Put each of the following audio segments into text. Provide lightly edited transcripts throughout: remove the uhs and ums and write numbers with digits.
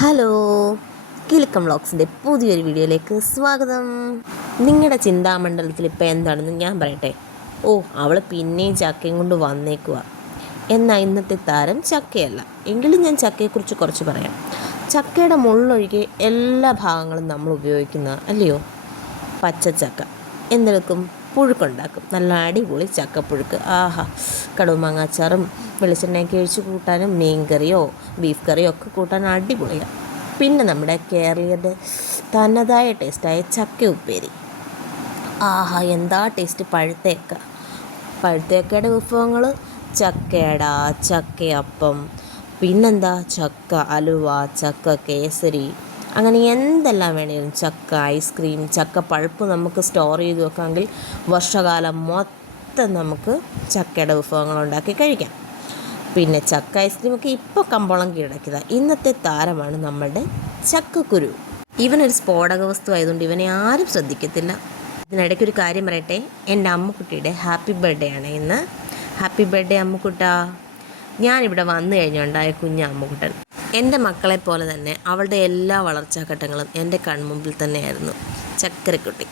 Hello, Kilukkam വ്ളോഗ്സിൻ്റെ പുതിയൊരു വീഡിയോയിലേക്ക് സ്വാഗതം. നിങ്ങളുടെ ചിന്താമണ്ഡലത്തിൽ ഇപ്പോൾ എന്താണെന്ന് ഞാൻ പറയട്ടെ. അവൾ പിന്നെയും ചക്കയും കൊണ്ട് വന്നേക്കുക. എന്നാൽ ഇന്നത്തെ താരം ചക്കയല്ല. എങ്കിലും ഞാൻ ചക്കയെക്കുറിച്ച് കുറച്ച് പറയാം. ചക്കയുടെ മുള്ളൊഴികെ എല്ലാ ഭാഗങ്ങളും നമ്മൾ ഉപയോഗിക്കുന്ന അല്ലയോ? പച്ചച്ചക്ക എന്തെടുക്കും? പുഴുക്കുണ്ടാക്കും. നല്ല അടിപൊളി ചക്കപ്പുഴുക്ക്. കടുമാങ്ങാച്ചാറും വെളിച്ചെണ്ണയൊക്കെ ഒഴിച്ച് കൂട്ടാനും മീൻ കറിയോ ബീഫ് കറിയോ ഒക്കെ കൂട്ടാൻ അടിപൊളിയാണ്. പിന്നെ നമ്മുടെ കേരളീയരുടെ തനതായ ടേസ്റ്റായ ചക്ക ഉപ്പേരി. എന്താ ടേസ്റ്റ്! പഴുത്തേക്കയുടെ വിഭവങ്ങൾ: ചക്കയട, ചക്കയപ്പം, പിന്നെന്താ ചക്ക അലുവ, ചക്ക കേസരി, അങ്ങനെ എന്തെല്ലാം വേണേലും. ചക്ക ഐസ്ക്രീം, ചക്ക പഴുപ്പ് നമുക്ക് സ്റ്റോർ ചെയ്ത് വെക്കാമെങ്കിൽ വർഷകാലം മൊത്തം നമുക്ക് ചക്കയുടെ വിഭവങ്ങൾ ഉണ്ടാക്കി കഴിക്കാം. പിന്നെ ചക്ക ഐസ്ക്രീമൊക്കെ ഇപ്പോൾ കമ്പോളം കീഴടക്കിയതാണ്. ഇന്നത്തെ താരമാണ് നമ്മളുടെ ചക്കക്കുരു. ഇവനൊരു സ്ഫോടക വസ്തു ആയതുകൊണ്ട് ഇവനെ ആരും ശ്രദ്ധിക്കത്തില്ല. ഇതിനിടയ്ക്കൊരു കാര്യം പറയട്ടെ. എൻ്റെ അമ്മുക്കുട്ടിയുടെ ഹാപ്പി ബർത്ത്ഡേ ആണ് ഇന്ന്. ഹാപ്പി ബർത്ത്ഡേ അമ്മുക്കുട്ടാ. ഞാനിവിടെ വന്നു കഴിഞ്ഞുണ്ടായ കുഞ്ഞ് അമ്മുക്കുട്ടൻ. എൻ്റെ മക്കളെ പോലെ തന്നെ അവളുടെ എല്ലാ വളർച്ചാഘട്ടങ്ങളും എൻ്റെ കൺമുമ്പിൽ തന്നെയായിരുന്നു. ചക്കരക്കുട്ടി.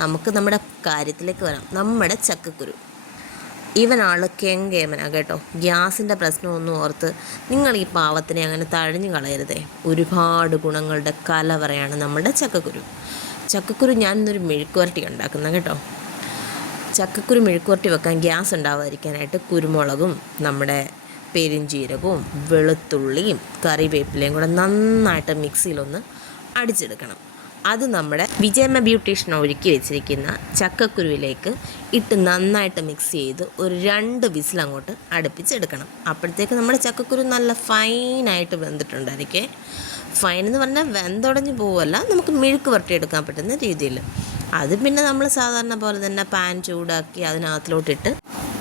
നമുക്ക് നമ്മുടെ കാര്യത്തിലേക്ക് വരാം. നമ്മുടെ ചക്കക്കുരു. ഇവനാൾ കെങ്കേമനാണ് കേട്ടോ. ഗ്യാസിൻ്റെ പ്രശ്നമൊന്നും ഓർത്ത് നിങ്ങൾ ഈ പാവത്തിനെ അങ്ങനെ തഴഞ്ഞു കളയരുതേ. ഒരുപാട് ഗുണങ്ങളുടെ കലവറയാണ് നമ്മുടെ ചക്കക്കുരു. ചക്കക്കുരു ഞാനിന്നൊരു മെഴുക്കുവരട്ടി ഉണ്ടാക്കുന്നത് കേട്ടോ. ചക്കക്കുരു മെഴുക്കുവരട്ടി വെക്കാൻ ഗ്യാസ് ഉണ്ടാവാതിരിക്കാനായിട്ട് കുരുമുളകും നമ്മുടെ പെരിഞ്ചീരകവും വെളുത്തുള്ളിയും കറിവേപ്പിലയും കൂടെ നന്നായിട്ട് മിക്സിയിലൊന്ന് അടിച്ചെടുക്കണം. അത് നമ്മുടെ വിജയമ്മ ബ്യൂട്ടീഷ്യൻ ഒരുക്കി വെച്ചിരിക്കുന്ന ചക്കക്കുരുവിലേക്ക് ഇട്ട് നന്നായിട്ട് മിക്സ് ചെയ്ത് ഒരു 2 വിസിൽ അങ്ങോട്ട് അടുപ്പിച്ചെടുക്കണം. അപ്പോഴത്തേക്ക് നമ്മുടെ ചക്കക്കുരു നല്ല ഫൈനായിട്ട് വെന്തിട്ടുണ്ടായിരിക്കേ. ഫൈൻ എന്ന് പറഞ്ഞാൽ വെന്തുടഞ്ഞ് പോവല്ല, നമുക്ക് മെഴുക്ക് വരട്ടിയെടുക്കാൻ പറ്റുന്ന രീതിയിൽ. അത് പിന്നെ നമ്മൾ സാധാരണ പോലെ തന്നെ പാൻ ചൂടാക്കി അതിനകത്തിലോട്ടിട്ട്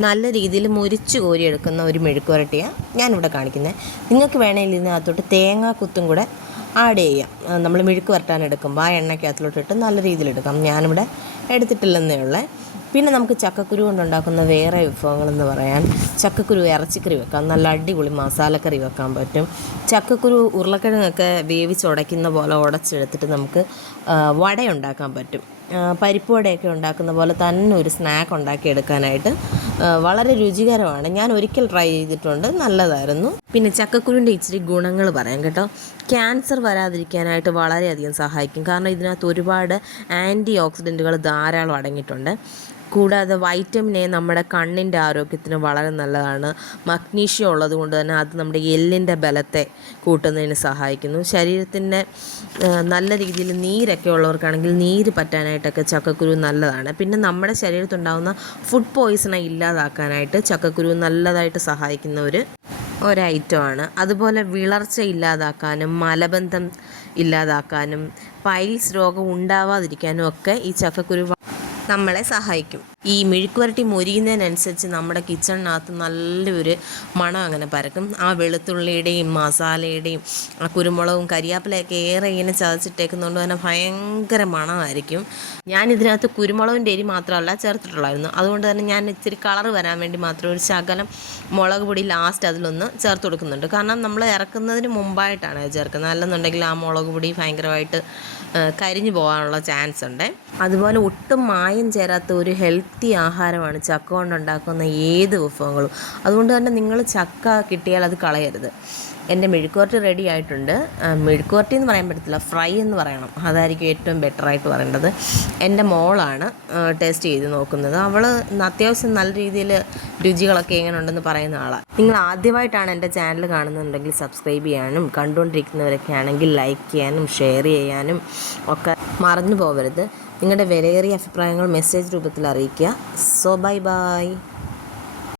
നല്ല രീതിയിൽ മുരിച്ച് കോരിയെടുക്കുന്ന ഒരു മെഴുക്ക് വരട്ടിയാണ് ഞാനിവിടെ കാണിക്കുന്നത്. നിങ്ങൾക്ക് വേണമെങ്കിൽ ഇതിനകത്തോട്ട് തേങ്ങാക്കുത്തും കൂടെ ആഡ് ചെയ്യാം. നമ്മൾ മെഴുക്ക് വരട്ടാൻ എടുക്കുമ്പോൾ ആ എണ്ണയ്ക്കകത്തിലോട്ടിട്ട് നല്ല രീതിയിലെടുക്കാം. ഞാനിവിടെ എടുത്തിട്ടില്ലെന്നേ ഉള്ളേ. പിന്നെ നമുക്ക് ചക്കക്കുരു കൊണ്ടുണ്ടാക്കുന്ന വേറെ വിഭവങ്ങളെന്ന് പറയാൻ, ചക്കക്കുരു ഇറച്ചിക്കറി വെക്കാം. നല്ല അടിപൊളി മസാലക്കറി വെക്കാൻ പറ്റും. ചക്കക്കുരു ഉരുളക്കിഴങ്ങൊക്കെ വേവിച്ചുടയ്ക്കുന്ന പോലെ ഉടച്ചെടുത്തിട്ട് നമുക്ക് വട ഉണ്ടാക്കാൻ പറ്റും. പരിപ്പ് വടയൊക്കെ ഉണ്ടാക്കുന്ന പോലെ തന്നെ ഒരു സ്നാക്ക് ഉണ്ടാക്കിയെടുക്കാനായിട്ട് വളരെ രുചികരമാണ്. ഞാൻ ഒരിക്കൽ ട്രൈ ചെയ്തിട്ടുണ്ട്, നല്ലതായിരുന്നു. പിന്നെ ചക്കക്കുരുവിൻ്റെ ഇച്ചിരി ഗുണങ്ങൾ പറയാം കേട്ടോ. ക്യാൻസർ വരാതിരിക്കാനായിട്ട് വളരെയധികം സഹായിക്കും. കാരണം ഇതിനകത്ത് ഒരുപാട് ആൻറ്റി ഓക്സിഡൻറ്റുകൾ ധാരാളം അടങ്ങിയിട്ടുണ്ട്. കൂടാതെ വൈറ്റമിൻ എ നമ്മുടെ കണ്ണിൻ്റെ ആരോഗ്യത്തിന് വളരെ നല്ലതാണ്. മഗ്നീഷ്യം ഉള്ളത് കൊണ്ട് തന്നെ അത് നമ്മുടെ എല്ലിൻ്റെ ബലത്തെ കൂട്ടുന്നതിന് സഹായിക്കുന്നു. ശരീരത്തിൻ്റെ നല്ല രീതിയിൽ നീരൊക്കെ ഉള്ളവർക്കാണെങ്കിൽ നീര് പറ്റാനായിട്ടൊക്കെ ചക്കക്കുരു നല്ലതാണ്. പിന്നെ നമ്മുടെ ശരീരത്തുണ്ടാകുന്ന ഫുഡ് പോയ്സണെ ഇല്ലാതാക്കാനായിട്ട് ചക്കക്കുരു നല്ലതായിട്ട് സഹായിക്കുന്ന ഒരൈറ്റമാണ്. അതുപോലെ വിളർച്ച ഇല്ലാതാക്കാനും മലബന്ധം ഇല്ലാതാക്കാനും പൈൽസ് രോഗം ഉണ്ടാവാതിരിക്കാനും ഒക്കെ ഈ ചക്കക്കുരു നമ്മളെ സഹായിക്കും. ഈ മെഴുക്കുവരട്ടി മൊരിയുന്നതിനനുസരിച്ച് നമ്മുടെ കിച്ചണിനകത്ത് നല്ലൊരു മണം അങ്ങനെ പരക്കും. ആ വെളുത്തുള്ളിയുടെയും മസാലയുടെയും ആ കുരുമുളകും കരിയാപ്പിലയൊക്കെ ഏറെ ഇങ്ങനെ ചതച്ചിട്ടേക്കുന്നതുകൊണ്ട് തന്നെ ഭയങ്കര മണമായിരിക്കും. ഞാനിതിനകത്ത് കുരുമുളകിൻ്റെ എരി മാത്രമല്ല ചേർത്തിട്ടുള്ളായിരുന്നു. അതുകൊണ്ട് തന്നെ ഞാൻ ഇച്ചിരി കളർ വരാൻ വേണ്ടി മാത്രം ഒരു ശകലം മുളക് പൊടി ലാസ്റ്റ് അതിലൊന്ന് ചേർത്ത് കൊടുക്കുന്നുണ്ട്. കാരണം നമ്മൾ ഇറക്കുന്നതിന് മുമ്പായിട്ടാണ് ചേർക്കുന്നത്. അല്ലെന്നുണ്ടെങ്കിൽ ആ മുളക് പൊടി ഭയങ്കരമായിട്ട് കരിഞ്ഞു പോകാനുള്ള ചാൻസ് ഉണ്ട്. അതുപോലെ ഒട്ടും മായം ചേരാത്ത ഒരു ഹെൽത്തി ആഹാരമാണ് ചക്ക കൊണ്ടുണ്ടാക്കുന്ന ഏത് വിഭവങ്ങളും. അതുകൊണ്ട് തന്നെ നിങ്ങൾ ചക്ക കിട്ടിയാൽ അത് കളയരുത്. എൻ്റെ മെഴുക്കുവരട്ടി റെഡി ആയിട്ടുണ്ട്. മെഴുക്കുവരട്ടി എന്ന് പറയാൻ പറ്റത്തില്ല, ഫ്രൈ എന്ന് പറയണം. അതായിരിക്കും ഏറ്റവും ബെറ്ററായിട്ട് പറയേണ്ടത്. എൻ്റെ മോളാണ് ടേസ്റ്റ് ചെയ്ത് നോക്കുന്നത്. അവൾ അത്യാവശ്യം നല്ല രീതിയിൽ രുചികളൊക്കെ എങ്ങനെ ഉണ്ടെന്ന് പറയുന്ന ആളാണ്. നിങ്ങൾ ആദ്യമായിട്ടാണ് എൻ്റെ ചാനൽ കാണുന്നുണ്ടെങ്കിൽ സബ്സ്ക്രൈബ് ചെയ്യാനും, കണ്ടുകൊണ്ടിരിക്കുന്നവരൊക്കെ ആണെങ്കിൽ ലൈക്ക് ചെയ്യാനും ഷെയർ ചെയ്യാനും ഒക്കെ മറന്നു പോകരുത്. നിങ്ങളുടെ വിലയേറിയ അഭിപ്രായങ്ങൾ മെസ്സേജ് രൂപത്തിൽ അറിയിക്കുക. ബൈ.